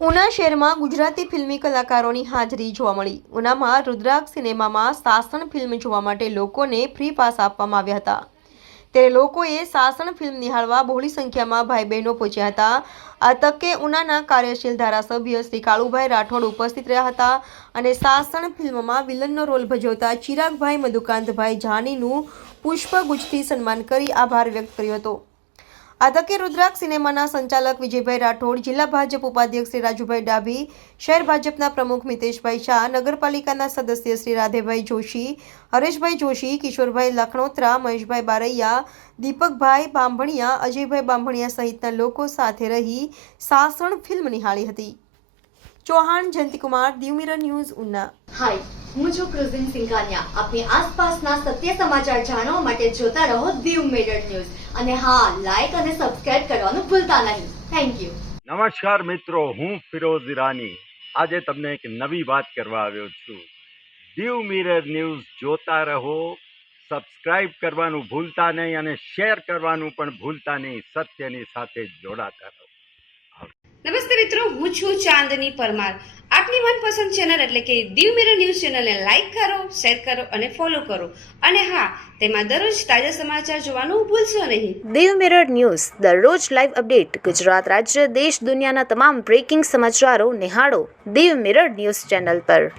ઉના શહેરમાં ગુજરાતી ફિલ્મી કલાકારોની હાજરી જોવા મળી। ઉનામાં રુદ્રાક્ષ સિનેમામાં સાસણ ફિલ્મ જોવા માટે લોકોને ફ્રી પાસ આપવામાં આવ્યા હતા। ત્યારે લોકોએ સાસણ ફિલ્મ નિહાળવા બહોળી સંખ્યામાં ભાઈ બહેનો પહોંચ્યા હતા। આ તકે ઉનાના કાર્યશીલ ધારાસભ્ય શ્રી કાળુભાઈ રાઠોડ ઉપસ્થિત રહ્યા હતા અને સાસણ ફિલ્મમાં વિલનનો રોલ ભજવતા ચિરાગભાઈ મધુકાંતભાઈ જાનીનું પુષ્પગુચ્છથી સન્માન કરી આભાર વ્યક્ત કર્યો હતો। આ તકે રુદ્રાક્ષ સિનેમાના સંચાલક વિજયભાઈ રાઠોડ, જિલ્લા ભાજપ ઉપાધ્યક્ષ શ્રી રાજુભાઈ ડાભી, શહેર ભાજપના પ્રમુખ મિતેશભાઈ શાહ, નગરપાલિકાના સદસ્ય શ્રી રાધેભાઈ જોશી, હરેશભાઈ જોશી, કિશોરભાઈ લખણોત્રા, મહેશભાઈ બારૈયા, દીપકભાઈ બાંભણિયા, અજયભાઈ બાંભણિયા સહિતના લોકો સાથે રહી સાસણ ફિલ્મ નિહાળી હતી। Chauhan Jayantikumar, Diu mirror news, Una. Hi, હું છું ક્રુઝિન સિંઘાનિયા। આપની આસપાસના સત્ય સમાચાર જાણવા માટે જોતા રહો દીવ મિરર ન્યૂઝ અને હા, લાઈક અને સબસ્ક્રાઇબ કરવાનું ભૂલતા નહીં। Thank you. નમસ્કાર મિત્રો, હું ફિરોઝ ઈરાની આજે તમને એક નવી વાત કરવા આવ્યો છું। દીવ મિરર ન્યૂઝ જોતા રહો, સબસ્ક્રાઇબ કરવાનું ભૂલતા નહીં અને શેર કરવાનું પણ ભૂલતા નહીં। સત્યની સાથે જોડાતા રહો। નમસ્તે મિત્રો, હું છું ચાંદની પરમાર। આપની મનપસંદ ચેનલ એટલે કે દીવ મિરર ન્યૂઝ ચેનલને લાઈક કરો, શેર કરો અને ફોલો કરો અને હા, તેમાં દરરોજ તાજા સમાચાર જોવાનું ભૂલશો નહીં। દીવ મિરર ન્યૂઝ દરરોજ લાઈવ અપડેટ, ગુજરાત રાજ્ય, દેશ, દુનિયાના તમામ બ્રેકિંગ સમાચારો નિહાળો દીવ મિરર ન્યૂઝ ચેનલ પર।